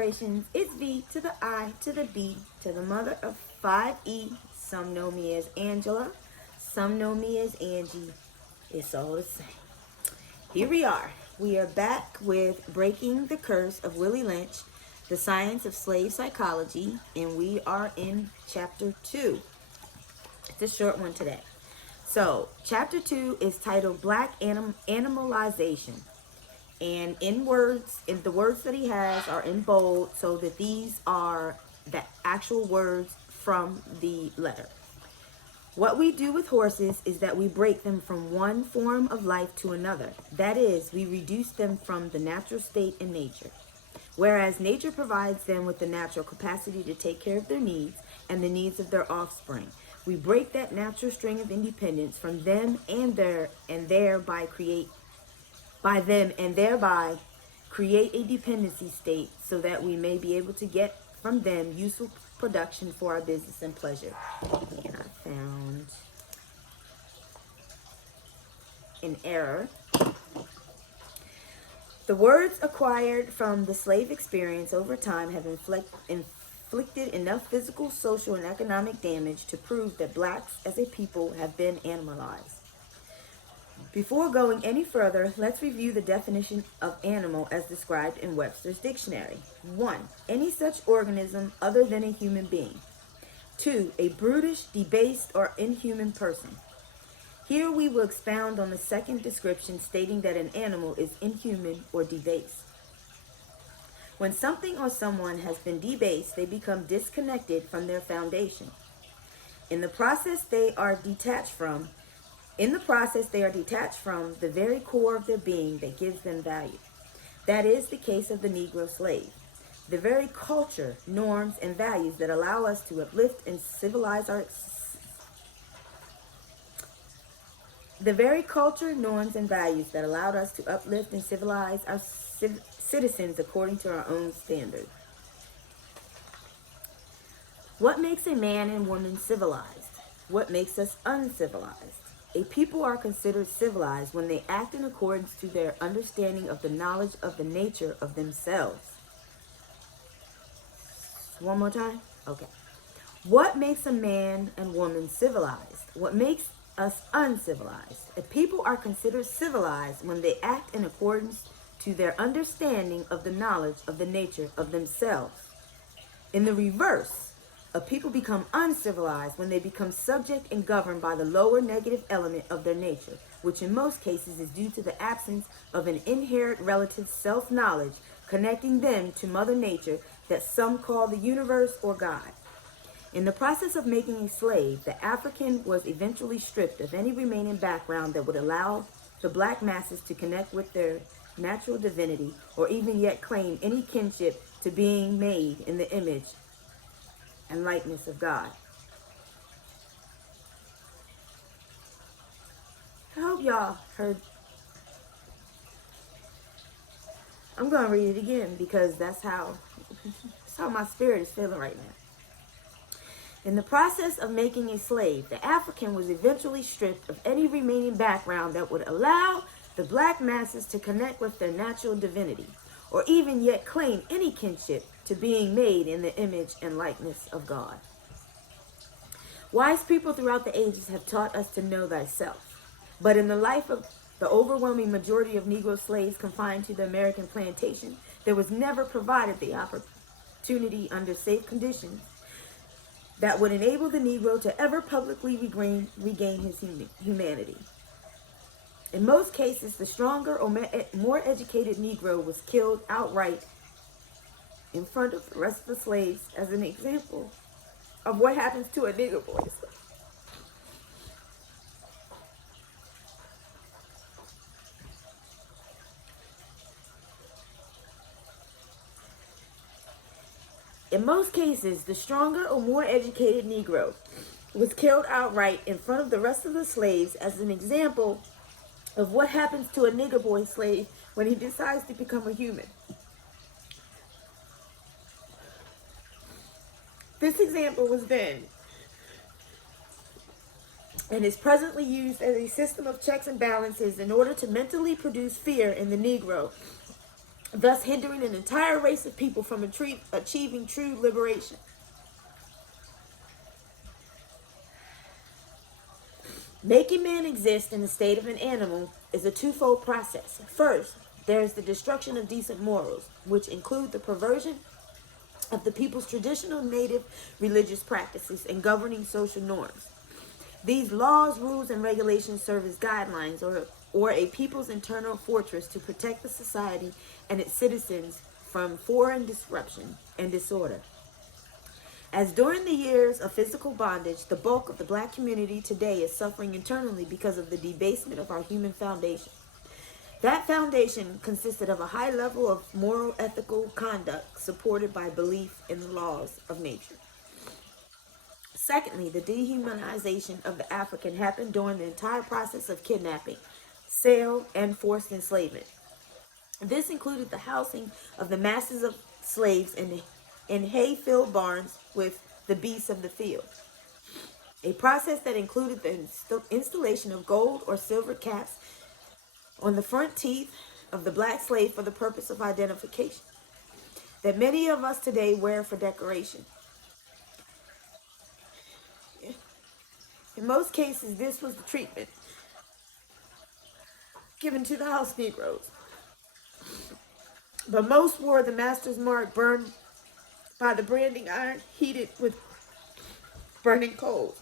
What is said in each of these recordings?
operations, it's V to the I to the B to the mother of 5E. Some know me as Angela. Some know me as Angie. It's all the same. Here we are. We are back with Breaking the Curse of Willie Lynch, The Science of Slave Psychology, and we are in Chapter 2. It's a short one today. So, Chapter 2 is titled Black Animalization. And the words that he has are in bold, so that these are the actual words from the letter. What we do with horses is that we break them from one form of life to another. That is, we reduce them from the natural state in nature. Whereas nature provides them with the natural capacity to take care of their needs and the needs of their offspring. We break that natural string of independence from them and thereby create a dependency state so that we may be able to get from them useful production for our business and pleasure. And I found an error. The words acquired from the slave experience over time have inflicted enough physical, social, and economic damage to prove that blacks as a people have been animalized. Before going any further, let's review the definition of animal as described in Webster's Dictionary. 1. Any such organism other than a human being. 2. A brutish, debased, or inhuman person. Here we will expound on the second description, stating that an animal is inhuman or debased. When something or someone has been debased, they become disconnected from their foundation. In the process, they are detached from the very core of their being that gives them value. That is the case of the Negro slave. The very culture, norms, and values that allow us to uplift and civilize our citizens according to our own standard. What makes a man and woman civilized? What makes us uncivilized? A people are considered civilized when they act in accordance to their understanding of the knowledge of the nature of themselves. One more time? Okay. What makes a man and woman civilized? What makes us uncivilized? A people are considered civilized when they act in accordance to their understanding of the knowledge of the nature of themselves. In the reverse, a people become uncivilized when they become subject and governed by the lower negative element of their nature, which in most cases is due to the absence of an inherent relative self-knowledge connecting them to Mother Nature that some call the universe or God. In the process of making a slave, the African was eventually stripped of any remaining background that would allow the black masses to connect with their natural divinity or even yet claim any kinship to being made in the image and likeness of God. I hope y'all heard. I'm going to read it again because that's how my spirit is feeling right now. In the process of making a slave, the African was eventually stripped of any remaining background that would allow the black masses to connect with their natural divinity, or even yet claim any kinship to being made in the image and likeness of God. Wise people throughout the ages have taught us to know thyself. But in the life of the overwhelming majority of Negro slaves confined to the American plantation, there was never provided the opportunity under safe conditions that would enable the Negro to ever publicly regain his humanity. In most cases, the stronger or more educated Negro was killed outright in front of the rest of the slaves as an example of what happens to a nigger boy. In most cases, the stronger or more educated Negro was killed outright in front of the rest of the slaves as an example of what happens to a nigger boy slave when he decides to become a human. This example was then and is presently used as a system of checks and balances in order to mentally produce fear in the Negro thus hindering an entire race of people from achieving true liberation. Making man exist in the state of an animal is a twofold process. First, there is the destruction of decent morals, which include the perversion of the people's traditional native religious practices and governing social norms. These laws, rules, and regulations serve as guidelines or a people's internal fortress to protect the society and its citizens from foreign disruption and disorder. As during the years of physical bondage, the bulk of the black community today is suffering internally because of the debasement of our human foundation. That foundation consisted of a high level of moral, ethical conduct supported by belief in the laws of nature. Secondly, the dehumanization of the African happened during the entire process of kidnapping, sale, and forced enslavement. This included the housing of the masses of slaves in hay-filled barns with the beasts of the field, a process that included the installation of gold or silver caps on the front teeth of the black slave for the purpose of identification, that many of us today wear for decoration. In most cases, this was the treatment given to the house Negroes, but most wore the master's mark burned by the branding iron heated with burning coals.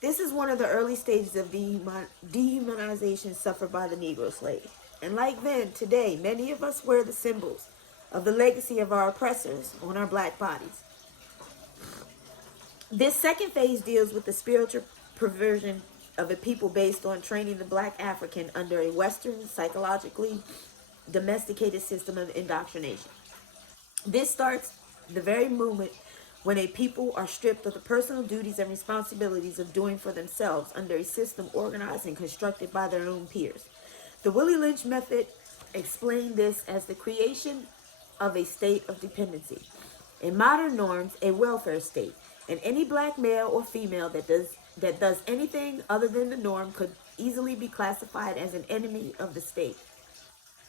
This is one of the early stages of dehumanization suffered by the Negro slave. And like then, today, many of us wear the symbols of the legacy of our oppressors on our black bodies. This second phase deals with the spiritual perversion of a people based on training the black African under a Western, psychologically domesticated system of indoctrination. This starts the very moment when a people are stripped of the personal duties and responsibilities of doing for themselves under a system organized and constructed by their own peers. The Willie Lynch method explained this as the creation of a state of dependency. In modern norms, a welfare state, and any black male or female that does anything other than the norm could easily be classified as an enemy of the state.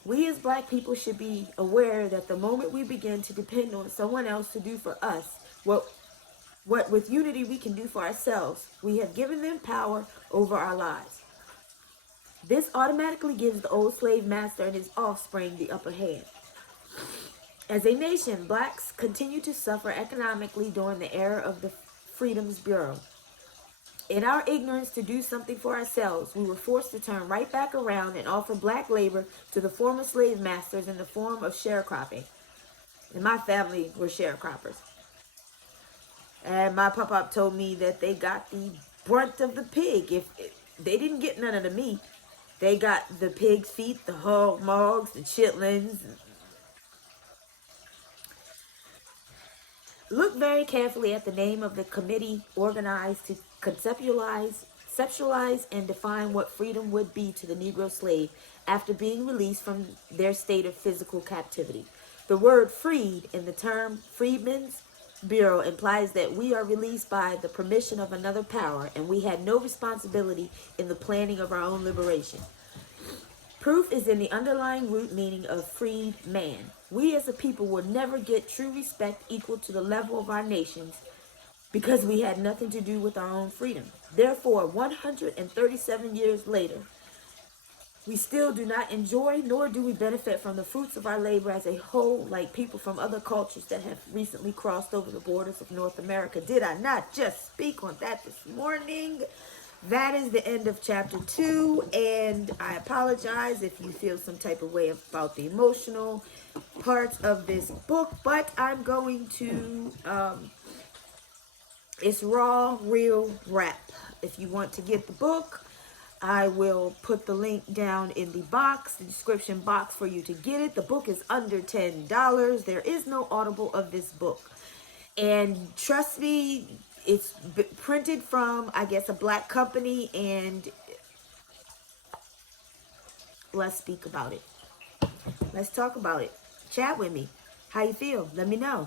We as black people should be aware that the moment we begin to depend on someone else to do for us what with unity we can do for ourselves, we have given them power over our lives. This automatically gives the old slave master and his offspring the upper hand. As a nation, blacks continue to suffer economically during the era of the Freedom's Bureau. In our ignorance to do something for ourselves, we were forced to turn right back around and offer black labor to the former slave masters in the form of sharecropping. And my family were sharecroppers. And my pop-up told me that they got the brunt of the pig. If they didn't get none of the meat, they got the pig's feet, the hog mogs, the chitlins. Look very carefully at the name of the committee organized to conceptualize, and define what freedom would be to the Negro slave after being released from their state of physical captivity. The word freed in the term Freedmen's Bureau implies that we are released by the permission of another power and we had no responsibility in the planning of our own liberation. Proof is in the underlying root meaning of freed man. We as a people will never get true respect equal to the level of our nations because we had nothing to do with our own freedom. Therefore, 137 years later, we still do not enjoy nor do we benefit from the fruits of our labor as a whole, like people from other cultures that have recently crossed over the borders of North America. Did I not just speak on that this morning? That is the end of chapter 2, and I apologize if you feel some type of way about the emotional parts of this book, but I'm going to, it's raw, real rap. If you want to get the book, I will put the link down in the box, the description box for you to get it. The book is under $10. There is no Audible of this book. And trust me, it's printed from, I guess, a black company, and let's speak about it. Let's talk about it. Chat with me. How you feel? Let me know.